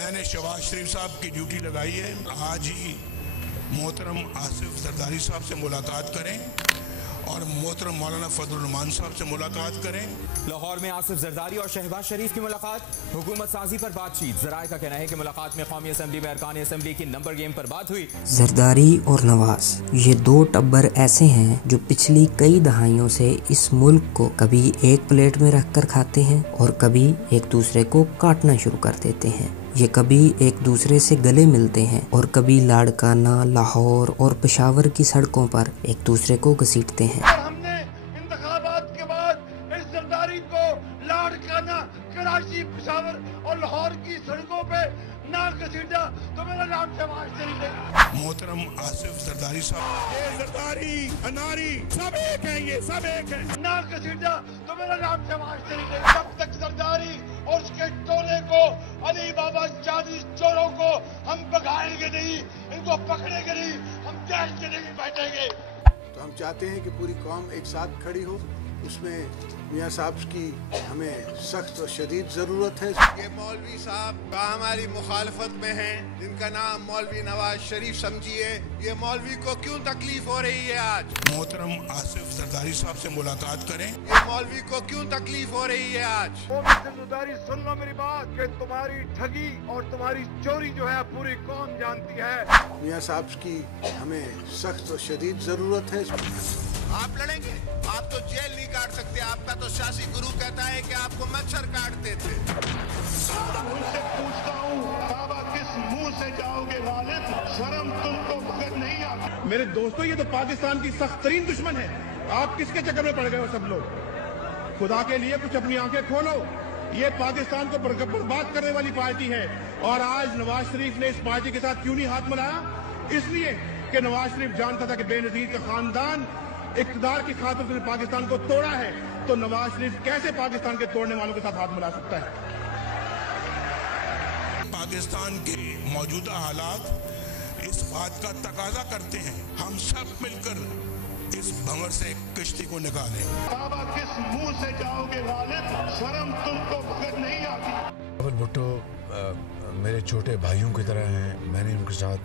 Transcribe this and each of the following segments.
मैंने शहबाज शरीफ साहब की ड्यूटी लगाई है, आज ही मोहतरम आसिफ जरदारी साहब से मुलाकात करें और मोहतरम मौलाना फजलुर रहमान साहब से मुलाकात करें। लाहौर में आसिफ जरदारी और शहबाज शरीफ की मुलाकात, हुकूमत साजी पर बातचीत। ज़राए का कहना है कि मुलाकात में कौमी असम्बली में अरकान असम्बली की नंबर गेम पर बात हुई। जरदारी और नवाज ये दो टब्बर ऐसे हैं जो पिछली कई दहाइयों से इस मुल्क को कभी एक प्लेट में रख कर खाते हैं और कभी एक दूसरे को काटना शुरू कर देते हैं। ये कभी एक दूसरे से गले मिलते हैं और कभी लाड़काना, लाहौर और पेशावर की सड़कों पर एक दूसरे को घसीटते हैं। हमने इंतखाबात के बाद इस जरदारी को लाड़काना, कराची, पेशावर और लाहौर की सड़कों पे ना घसीटा तो मेरा नाम शहबाज शरीफ है। मोहतरम आसिफ जरदारी साहब, ये जरदारी अनारी सब एक हैं, ये सब एक हैं। ना घसीटा तो मेरा नाम शहबाज शरीफ है। जब तक जरदारी और उसके टोले को, अली बाबा चांदी चोरों को हम भगाएंगे नहीं, इनको पकड़ेंगे नहीं, हम देश के नहीं बैठेंगे। तो हम चाहते हैं कि पूरी कौम एक साथ खड़ी हो, उसमें मियाँ साहब की हमें सख्त और शदीद ज़रूरत है। ये मौलवी साहब का हमारी मुखालफत में हैं, जिनका नाम मौलवी नवाज शरीफ समझिए, ये मौलवी को क्यों तकलीफ हो रही है आज? मोहतरम आसिफ जरदारी साहब से मुलाकात करें। ये मौलवी को क्यों तकलीफ हो रही है आज? जरदारी सुन लो मेरी बात कि तुम्हारी ठगी और तुम्हारी चोरी जो है पूरी कौम जानती है। मियाँ साहब की हमें सख्त और शदीद ज़रूरत है। आप लड़ेंगे? आप तो जेल नहीं काट सकते। आपका तो सियासी गुरु कहता है कि आपको मच्छर काटते थे। उनसे पूछता हूँ, बाबा किस मुंह से जाओगे गालिब? शर्म तुमको मगर नहीं आती? मेरे दोस्तों, ये तो पाकिस्तान की सख्त तरीन दुश्मन है। आप किसके चक्कर में पड़ गए हो सब लोग? खुदा के लिए कुछ अपनी आंखें खोलो। ये पाकिस्तान को बर्बाद करने वाली पार्टी है और आज नवाज शरीफ ने इस पार्टी के साथ क्यों नहीं हाथ मिलाया? इसलिए कि नवाज शरीफ जानता था कि बेनजीर का खानदान इक़्तिदार की खातिर उसने पाकिस्तान को तोड़ा है, तो नवाज शरीफ कैसे पाकिस्तान के तोड़ने वालों के साथ हाथ मिला सकता है? पाकिस्तान के मौजूदा हालात इस बात का तकाजा करते हैं, हम सब मिलकर इस भंवर से कश्ती को निकालें। बाबा किस मुंह से जाओगे गालिब? शर्म तुमको मगर नहीं आती? बिलावल भुट्टो मेरे छोटे भाइयों की तरह हैं। मैंने उनके साथ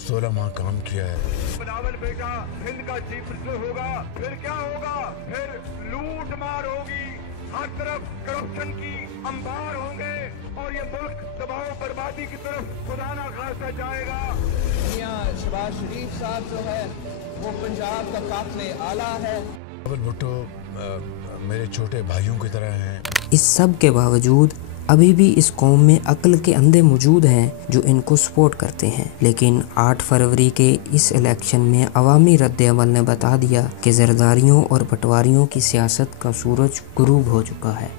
16 माह काम किया है। बिलावल बेटा हिंद का चीफ मिनिस्टर होगा, फिर क्या होगा? फिर लूट मार होगी, हर तरफ करप्शन की अंबार होंगे और ये मुल्क दबाव बर्बादी की तरफ खुदा ना खासा जाएगा। मियां शहबाज शरीफ साहब जो है वो पंजाब का काफिले आला है। बिलावल भुट्टो मेरे छोटे भाइयों की तरह हैं। इस सब के बावजूद अभी भी इस कौम में अक्ल के अंधे मौजूद हैं जो इनको सपोर्ट करते हैं। लेकिन 8 फरवरी के इस इलेक्शन में अवामी रद्द-ए-अमल ने बता दिया कि जरदारियों और पटवारियों की सियासत का सूरज गुरूब हो चुका है।